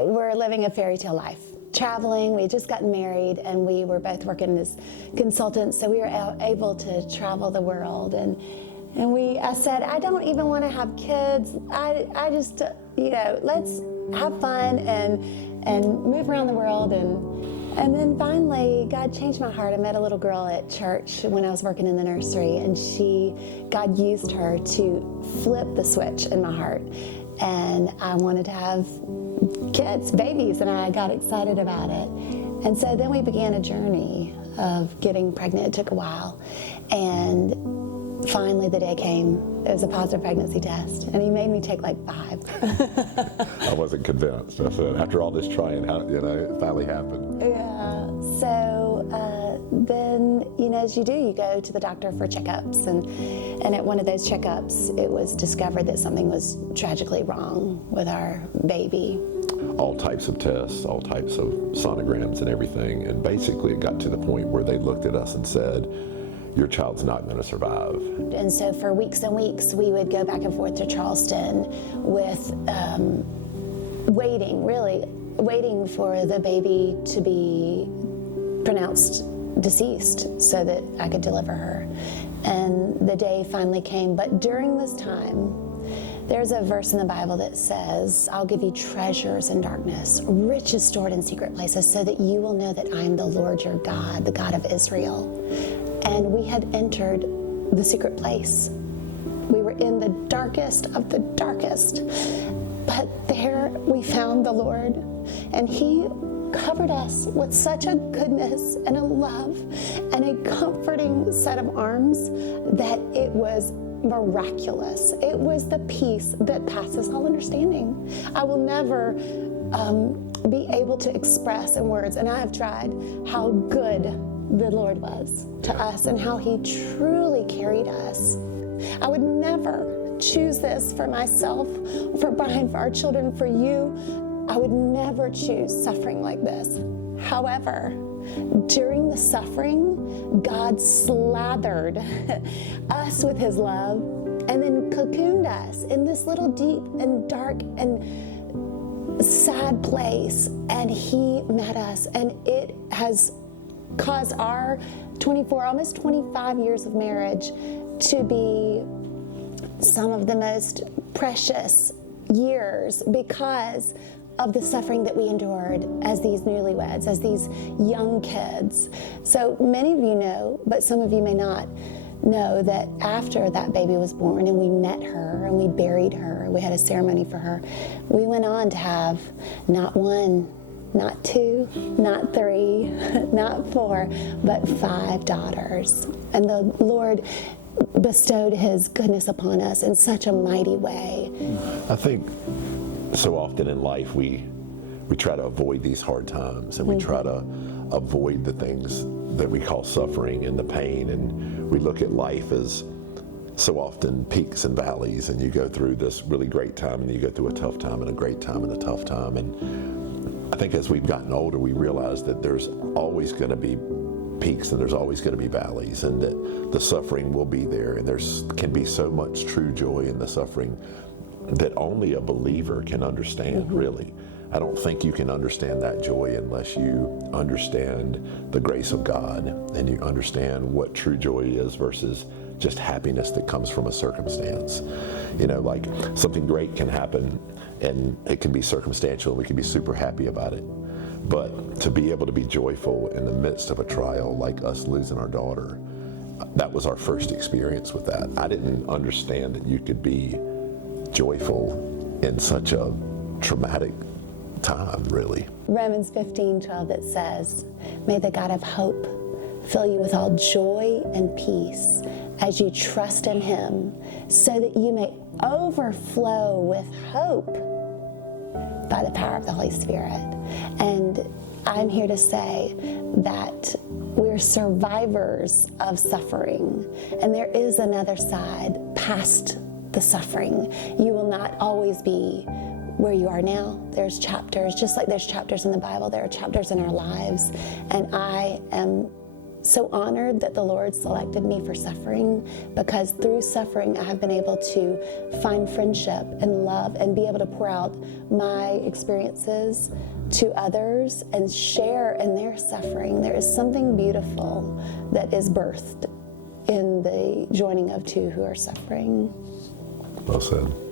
were living a fairy tale life, traveling. We had just gotten married, and we were both working as consultants, so we were able to travel the world. And I said, I don't even want to have kids. I just, let's have fun and move around the world. And then finally, God changed my heart. I met a little girl at church when I was working in the nursery, and God used her to flip the switch in my heart. And I wanted to have kids, babies, and I got excited about it. And so then we began a journey of getting pregnant. It took a while. And finally the day came. It was a positive pregnancy test, and he made me take like 5. I wasn't convinced. I said, after all this trying, it finally happened. Yeah. So then, as you do, you go to the doctor for checkups, and at one of those checkups, it was discovered that something was tragically wrong with our baby. All types of tests, all types of sonograms and everything, and basically it got to the point where they looked at us and said, your child's not going to survive. And so for weeks and weeks, we would go back and forth to Charleston with waiting for the baby to be pronounced deceased so that I could deliver her. And the day finally came. But during this time, there's a verse in the Bible that says, I'll give you treasures in darkness, riches stored in secret places, so that you will know that I am the Lord your God, the God of Israel. And we had entered the secret place. We were in the darkest of the darkest. But there we found the Lord, and he covered us with such a goodness and a love and a comforting set of arms that it was miraculous. It was the peace that passes all understanding. I will never be able to express in words, and I have tried, how good the Lord was to us and how he truly carried us. I would never choose this for myself, for Brian, for our children, for you. I would never choose suffering like this. However, during the suffering, God slathered us with his love and then cocooned us in this little deep and dark and sad place. And he met us, and it has caused our 24, almost 25 years of marriage to be some of the most precious years because of the suffering that we endured as these newlyweds, as these young kids. So many of you know, but some of you may not know, that after that baby was born and we met her and we buried her, we had a ceremony for her, we went on to have not 1, not 2, not 3, not 4, but 5 daughters. And the Lord bestowed his goodness upon us in such a mighty way. I think so often in life we try to avoid these hard times, and we try to avoid the things that we call suffering and the pain, and we look at life as so often peaks and valleys, and you go through this really great time, and you go through a tough time and a great time and a tough time. And I think as we've gotten older, we realize that there's always going to be peaks and there's always going to be valleys, and that the suffering will be there, and can be so much true joy in the suffering that only a believer can understand, really. I don't think you can understand that joy unless you understand the grace of God and you understand what true joy is versus just happiness that comes from a circumstance. Like something great can happen and it can be circumstantial and we can be super happy about it. But to be able to be joyful in the midst of a trial, like us losing our daughter, that was our first experience with that. I didn't understand that you could be joyful in such a traumatic time, really. Romans 15:12, that says, may the God of hope fill you with all joy and peace as you trust in him, so that you may overflow with hope by the power of the Holy Spirit. And I'm here to say that we're survivors of suffering, and there is another side past the suffering. You will not always be where you are now. There's chapters, just like there's chapters in the Bible, there are chapters in our lives, and I am so honored that the Lord selected me for suffering, because through suffering I have been able to find friendship and love and be able to pour out my experiences to others and share in their suffering. There is something beautiful that is birthed in the joining of two who are suffering. Well said.